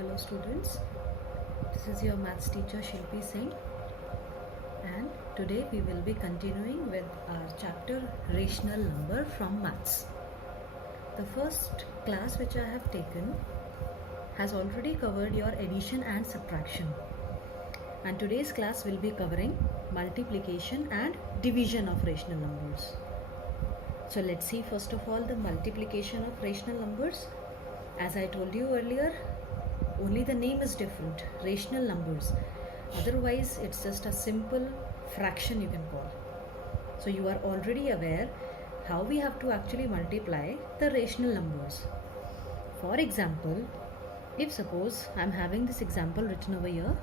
Hello students, this is your maths teacher Shilpi Singh, and today we will be continuing with our chapter Rational Number from Maths. The first class which I have taken has already covered your addition and subtraction, and today's class will be covering multiplication and division of rational numbers. So let's see first of all the multiplication of rational numbers. As I told you earlier, only the name is different, rational numbers. Otherwise, it's just a simple fraction you can call. So you are already aware how we have to actually multiply the rational numbers. For example, if suppose I'm having this example written over here,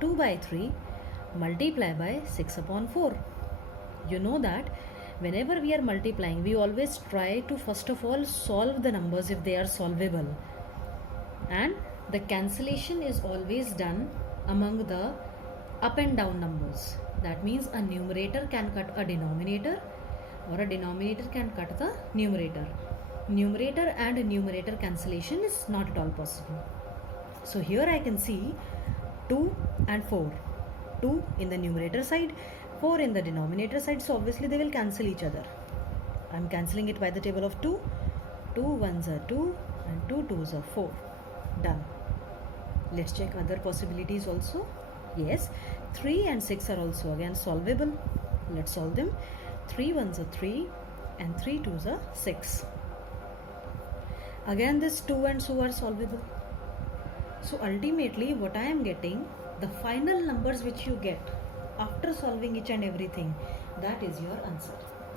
2 by 3 multiply by 6 upon 4. You know that whenever we are multiplying, we always try to first of all solve the numbers if they are solvable. And the cancellation is always done among the up and down numbers. That means a numerator can cut a denominator or a denominator can cut the numerator. Numerator and numerator cancellation is not at all possible. So here I can see 2 and 4. 2 in the numerator side, 4 in the denominator side. So obviously they will cancel each other. I am cancelling it by the table of 2. 2 ones are 2 and 2 twos are 4. Done. Let's check other possibilities also. Yes, 3 and 6 are also again solvable. Let's solve them. 3 ones are 3 and 3 twos are 6. Again this 2 and 2 are solvable. So ultimately what I am getting, the final numbers which you get after solving each and everything, that is your answer.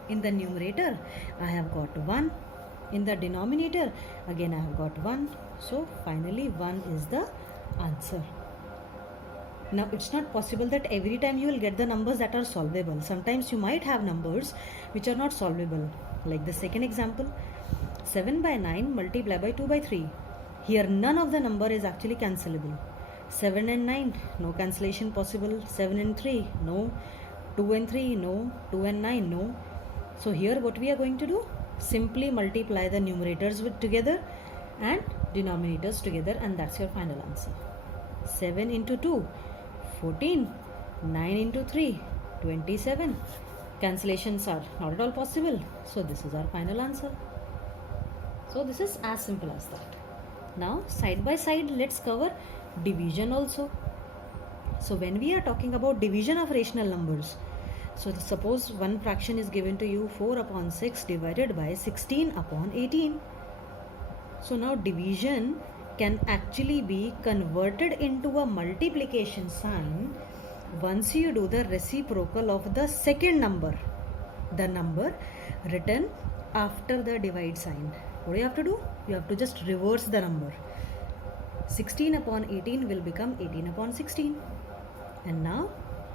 In the numerator I have got 1. In the denominator again I have got 1. So finally 1 is the answer. Now it's not possible that every time you will get the numbers that are solvable. Sometimes you might have numbers which are not solvable. Like the second example, 7 by 9 multiply by 2 by 3. Here none of the number is actually cancelable. 7 and 9, no cancellation possible. 7 and 3, no. 2 and 3, no. 2 and 9, no. So here what we are going to do? Simply multiply the numerators together and denominators together, and that's your final answer. 7 into 2, 14. 9 into 3, 27. Cancellations are not at all possible. So this is our final answer. So this is as simple as that. Now side by side let's cover division also. So when we are talking about division of rational numbers, so suppose one fraction is given to you, 4 upon 6 divided by 16 upon 18. So now division can actually be converted into a multiplication sign once you do the reciprocal of the second number, the number written after the divide sign. What do you have to do? You have to just reverse the number. 16 upon 18 will become 18 upon 16. And now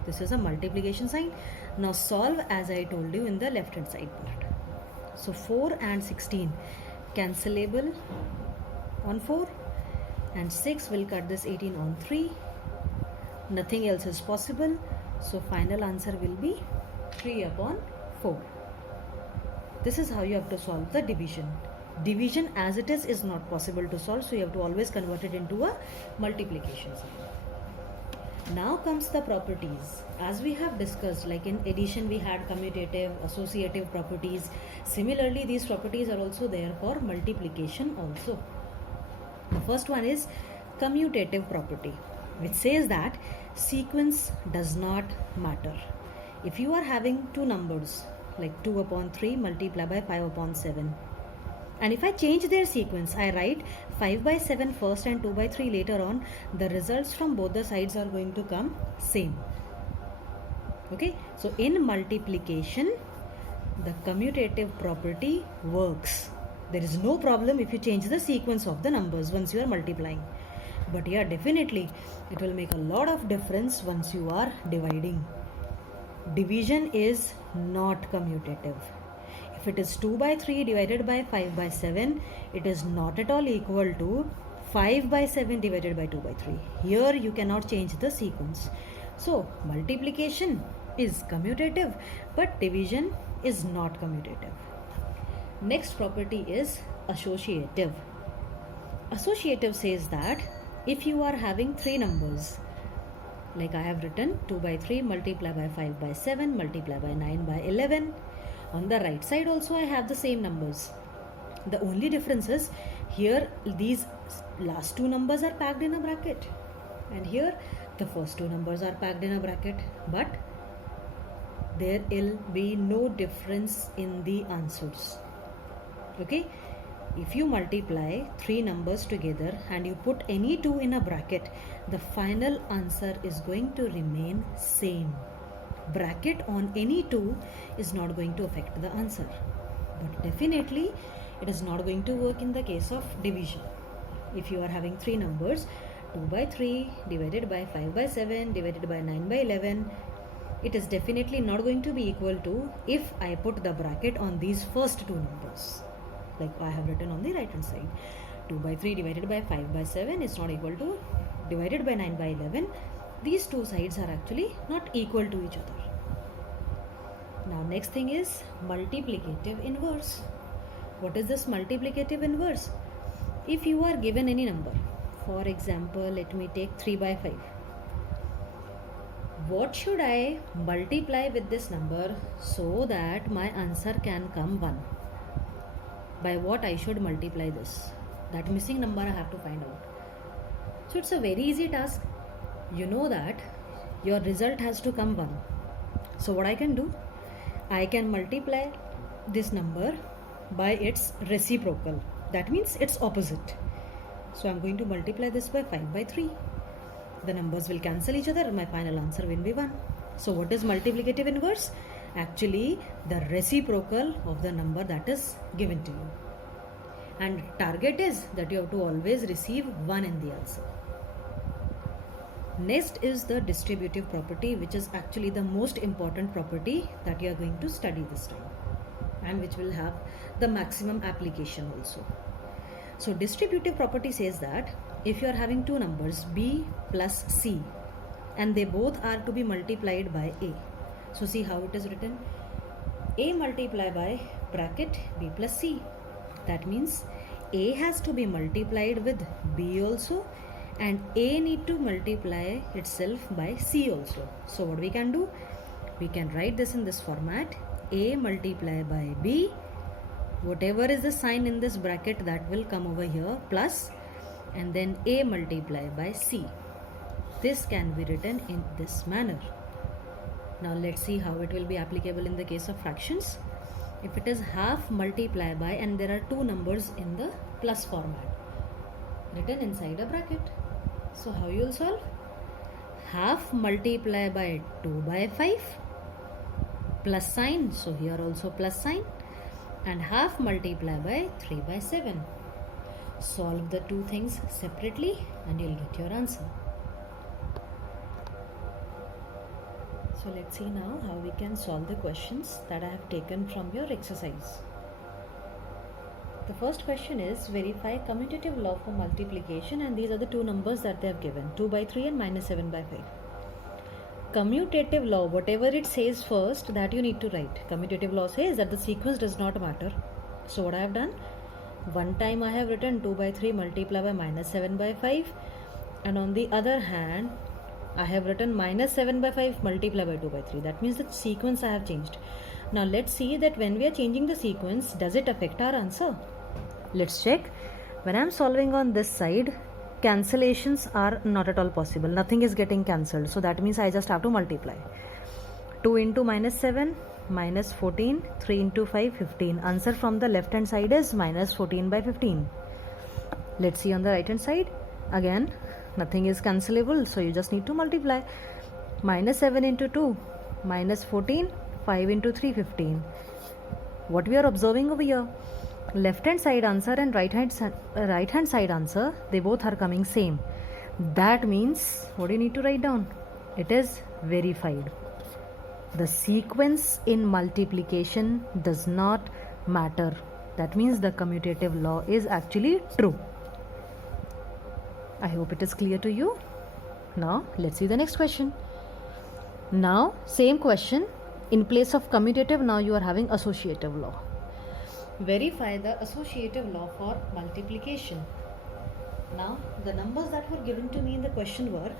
this is a multiplication sign. Now solve as I told you in the left hand side part. So 4 and 16 cancelable on 4, and 6 will cut this 18 on 3. Nothing else is possible. So final answer will be 3 upon 4. This is how you have to solve the division. Division as it is not possible to solve, so you have to always convert it into a multiplication sign. Now comes the properties. As we have discussed, like in addition we had commutative, associative properties. Similarly, these properties are also there for multiplication also. The first one is commutative property, which says that sequence does not matter. If you are having two numbers like 2 upon 3 multiply by 5 upon 7, and if I change their sequence, I write 5 by 7 first and 2 by 3 later on, the results from both the sides are going to come same. Okay, so in multiplication the commutative property works. There is no problem if you change the sequence of the numbers once you are multiplying. But yeah, definitely it will make a lot of difference once you are dividing. Division is not commutative. If it is 2 by 3 divided by 5 by 7, it is not at all equal to 5 by 7 divided by 2 by 3. Here you cannot change the sequence. So multiplication is commutative, but division is not commutative. Next property is associative. Associative says that if you are having three numbers, like I have written 2 by 3 multiply by 5 by 7 multiply by 9 by 11. On the right side also I have the same numbers. The only difference is here these last two numbers are packed in a bracket, and here the first two numbers are packed in a bracket, but there will be no difference in the answers. Okay, if you multiply three numbers together and you put any two in a bracket, the final answer is going to remain same. Bracket on any two is not going to affect the answer, but definitely it is not going to work in the case of division. If you are having three numbers, 2 by 3 divided by 5 by 7 divided by 9 by 11, it is definitely not going to be equal to if I put the bracket on these first two numbers, like I have written on the right hand side. 2 by 3 divided by 5 by 7 is not equal to divided by 9 by 11. These two sides are actually not equal to each other. Now next thing is multiplicative inverse. What is this multiplicative inverse? If you are given any number, for example, let me take 3 by 5. What should I multiply with this number so that my answer can come 1? By what I should multiply this? That missing number I have to find out. So it's a very easy task. You know that your result has to come 1. So what I can do? I can multiply this number by its reciprocal. That means its opposite. So I'm going to multiply this by 5 by 3. The numbers will cancel each other. My final answer will be 1. So what is multiplicative inverse? Actually the reciprocal of the number that is given to you. And target is that you have to always receive 1 in the answer. Next is the distributive property, which is actually the most important property that you are going to study this time, and which will have the maximum application also. So distributive property says that if you are having two numbers b plus c and they both are to be multiplied by a, so see how it is written, a multiplied by bracket b plus c. That means a has to be multiplied with b also, and a need to multiply itself by c also. So what we can do? We can write this in this format: a multiplied by b, whatever is the sign in this bracket that will come over here, plus, and then a multiplied by c. This can be written in this manner. Now let's see how it will be applicable in the case of fractions. If it is half multiplied by, and there are two numbers in the plus format written inside a bracket, so how you will solve? Half multiplied by 2 by 5, plus sign, so here also plus sign, and half multiplied by 3 by 7. Solve the two things separately and you'll get your answer. So let's see now how we can solve the questions that I have taken from your exercise. The first question is verify commutative law for multiplication, and these are the two numbers that they have given, 2 by 3 and minus 7 by 5. Commutative law, whatever it says first, that you need to write. Commutative law says that the sequence does not matter. So what I have done? One time I have written 2 by 3 multiplied by minus 7 by 5, and on the other hand I have written minus 7 by 5 multiplied by 2 by 3. That means the sequence I have changed. Now let's see that when we are changing the sequence, does it affect our answer? Let's check. When I am solving on this side, cancellations are not at all possible. Nothing is getting cancelled. So that means I just have to multiply. 2 into minus 7, minus 14, 3 into 5, 15. Answer from the left hand side is minus 14 by 15. Let's see on the right hand side. Again, nothing is cancelable, so you just need to multiply. Minus 7 into 2, minus 14, 5 into 3, 15. What we are observing over here? Left hand side answer and right hand side answer, they both are coming same. That means what do you need to write down? It is verified. The sequence in multiplication does not matter. That means the commutative law is actually true. I hope it is clear to you. Now let's see the next question. Now same question, in place of commutative now you are having associative law. Verify the associative law for multiplication. Now the numbers that were given to me in the question were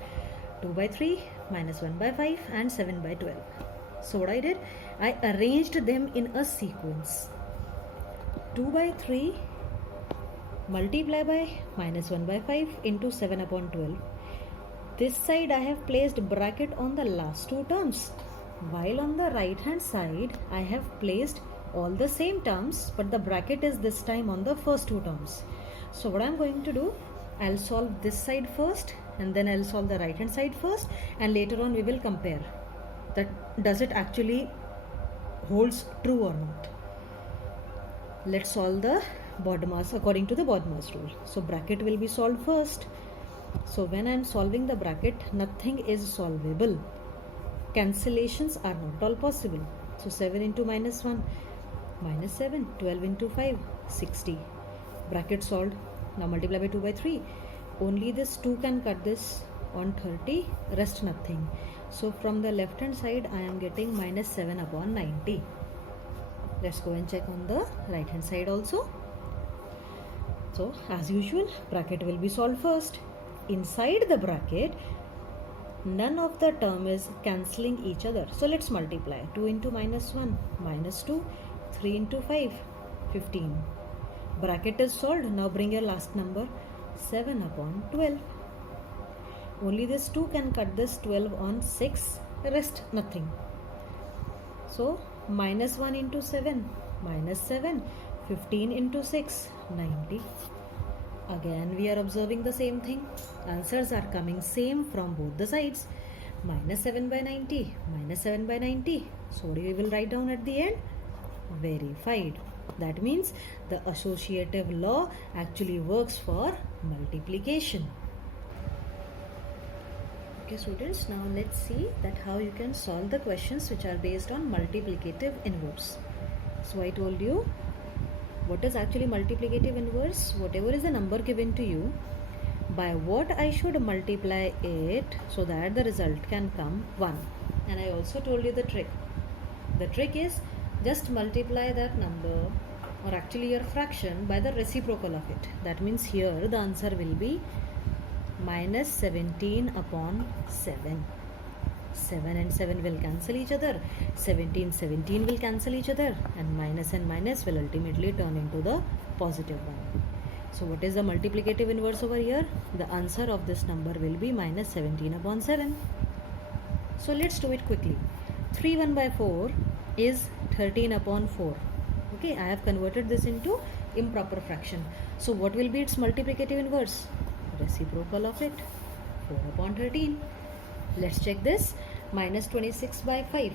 2 by 3, minus 1 by 5 and 7 by 12. So what I did, I arranged them in a sequence. 2 by 3 multiply by minus 1 by 5 into 7 upon 12. This side I have placed bracket on the last two terms, while on the right hand side I have placed all the same terms, but the bracket is this time on the first two terms. So what I am going to do, I'll solve this side first and then I'll solve the right hand side first, and later on we will compare that does it actually holds true or not. Let's solve the BODMAS according to the BODMAS rule. So bracket will be solved first. So when I am solving the bracket, nothing is solvable. Cancellations are not all possible. So 7 into minus 1, minus 7, 12 into 5, 60. Bracket solved. Now multiply by 2 by 3. Only this 2 can cut this on 30, rest nothing. So from the left hand side, I am getting minus 7 upon 90. Let's go and check on the right hand side also. So as usual, bracket will be solved first. Inside the bracket, none of the term is cancelling each other. So let's multiply. 2 into minus 1, minus 2, 3 into 5, 15. Bracket is solved. Now bring your last number, 7 upon 12. Only this 2 can cut this 12 on 6, rest nothing. So minus 1 into 7, minus 7, 15 into 6, 90. Again we are observing the same thing. Answers are coming same from both the sides. Minus 7 by 90, minus 7 by 90. So we will write down at the end, verified. That means the associative law actually works for multiplication. Okay students, now let's see that how you can solve the questions which are based on multiplicative inverse. So I told you what is actually multiplicative inverse. Whatever is the number given to you, by what I should multiply it so that the result can come 1. And I also told you the trick. The trick is just multiply that number, or actually your fraction, by the reciprocal of it. That means here the answer will be minus 17 upon 7. 7 and 7 will cancel each other, 17 will cancel each other, and minus will ultimately turn into the positive one. So what is the multiplicative inverse over here? The answer of this number will be minus 17 upon 7. So let's do it quickly. 3 1 by 4 is 13 upon 4. Okay, I have converted this into improper fraction. So what will be its multiplicative inverse? Reciprocal of it, 4 upon 13. Let's check this. Minus 26 by 5.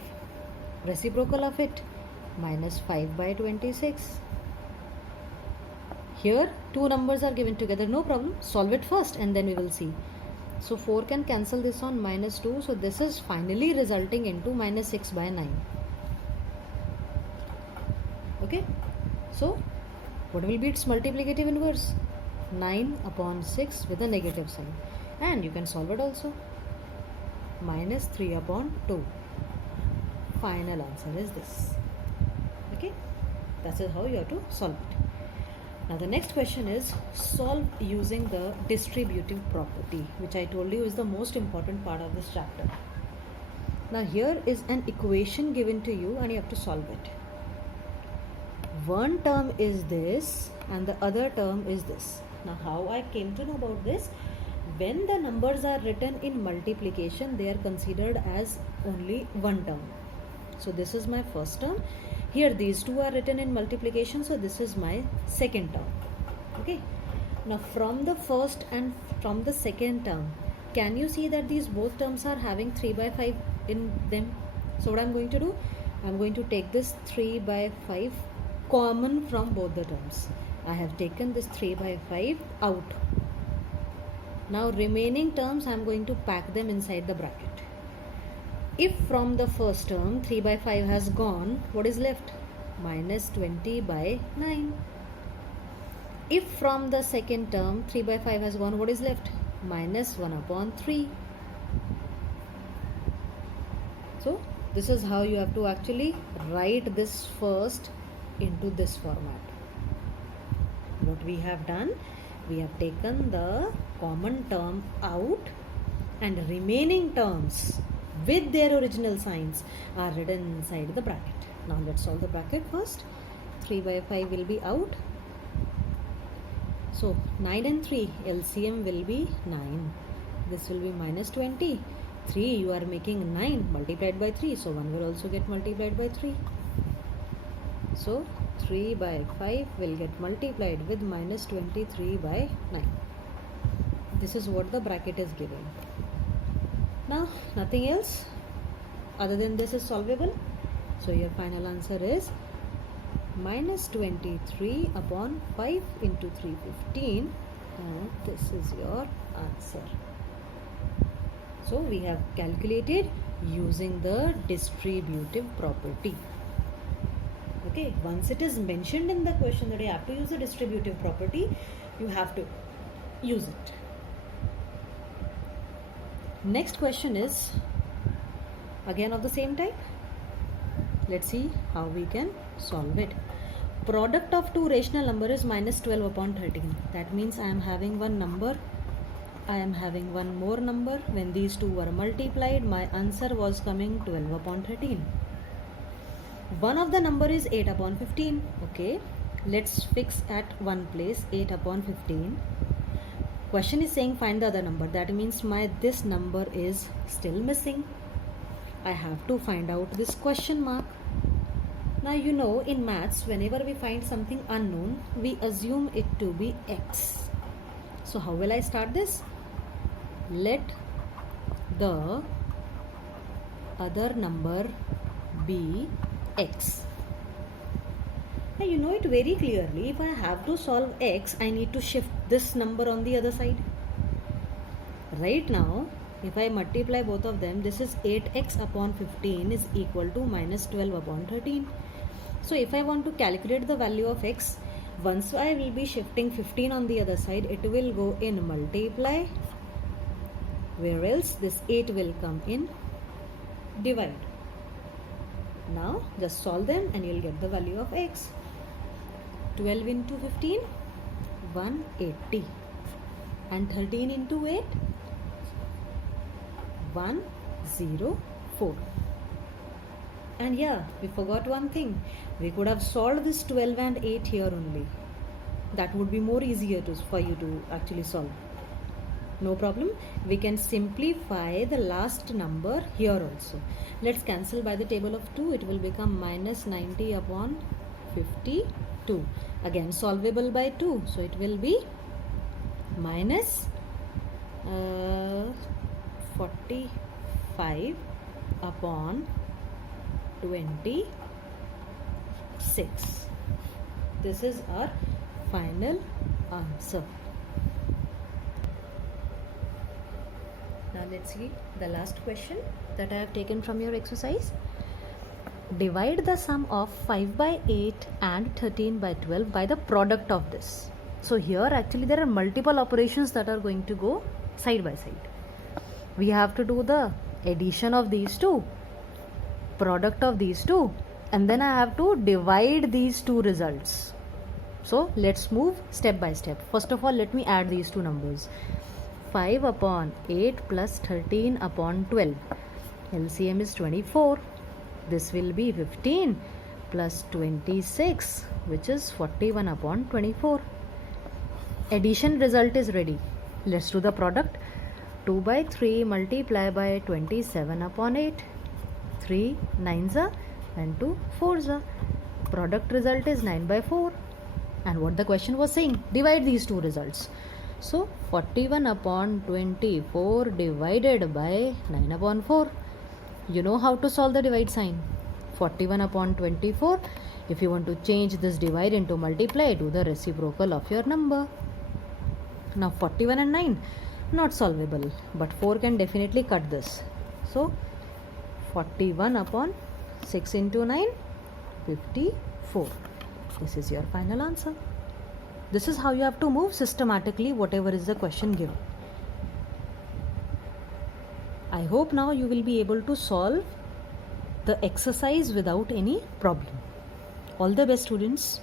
Reciprocal of it, minus 5 by 26. Here two numbers are given together, no problem. Solve it first and then we will see. So 4 can cancel this on minus 2. So this is finally resulting into minus 6 by 9. Okay. So what will be its multiplicative inverse? 9 upon 6 with a negative sign. And you can solve it also. Minus 3 upon 2. Final answer is this. Okay. That is how you have to solve it. Now the next question is solve using the distributive property, which I told you is the most important part of this chapter. Now here is an equation given to you and you have to solve it. One term is this and the other term is this. Now how I came to know about this? When the numbers are written in multiplication, they are considered as only one term. So this is my first term. Here these two are written in multiplication, so this is my second term. Okay. Now from the first and from the second term, can you see that these both terms are having 3 by 5 in them? So what I'm going to do, I'm going to take this 3 by 5 common from both the terms. I have taken this 3 by 5 out. Now remaining terms I'm going to pack them inside the bracket. If from the first term 3 by 5 has gone, what is left? Minus 20 by 9. If from the second term 3 by 5 has gone, what is left? Minus 1 upon 3. So this is how you have to actually write this first into this format. What we have done, We have taken the common term out and remaining terms with their original signs are written inside the bracket. Now let's solve the bracket first. 3 by 5 will be out. So 9 and 3 LCM will be 9. This will be minus 20. 3 you are making 9 multiplied by 3. So 1 will also get multiplied by 3. So 3 by 5 will get multiplied with minus 23 by 9. This is what the bracket is giving. Now nothing else other than this is solvable. So your final answer is minus 23 upon 5 into 315, and this is your answer. So we have calculated using the distributive property. Okay, once it is mentioned in the question that you have to use the distributive property, you have to use it. Next question is again of the same type. Let's see how we can solve it. Product of two rational number is minus 12 upon 13. That means I am having one number, I am having one more number. When these two were multiplied, my answer was coming 12 upon 13. One of the number is 8 upon 15. Okay, let's fix at one place 8 upon 15. Question is saying find the other number. That means this number is still missing. I have to find out this question mark. Now you know in maths, whenever we find something unknown, we assume it to be x. So how will I start this? Let the other number be x. Now you know it very clearly. If I have to solve x, I need to shift this number on the other side. Right now, if I multiply both of them, this is 8x upon 15 is equal to minus 12 upon 13. So if I want to calculate the value of x, once I will be shifting 15 on the other side, it will go in multiply, where else this 8 will come in divide. Now just solve them and you will get the value of x. 12 into 15, 180, and 13 into 8, 104. And yeah, we forgot one thing. We could have solved this 12 and 8 here only. That would be more easier for you to actually solve. No problem. We can simplify the last number here also. Let's cancel by the table of 2. It will become minus 90 upon 52. Again solvable by 2. So it will be minus 45 upon 26. This is our final answer. Now let's see the last question that I have taken from your exercise. Divide the sum of 5 by 8 and 13 by 12 by the product of this. So here actually there are multiple operations that are going to go side by side. We have to do the addition of these two, product of these two, and then I have to divide these two results. So let's move step by step. First of all, let me add these two numbers. 5 upon 8 plus 13 upon 12. LCM is 24. This will be 15 plus 26, which is 41 upon 24. Addition result is ready. Let's do the product. 2 by 3 multiply by 27 upon 8. 3 9s are and 2 4s are. Product result is 9 by 4. And what the question was saying, divide these two results. So 41 upon 24 divided by 9 upon 4. You know how to solve the divide sign. 41 upon 24. If you want to change this divide into multiply, do the reciprocal of your number. Now 41 and 9 not solvable, but 4 can definitely cut this. So 41 upon 6 into 9, 54. This is your final answer. This is how you have to move systematically whatever is the question given. I hope now you will be able to solve the exercise without any problem. All the best, students.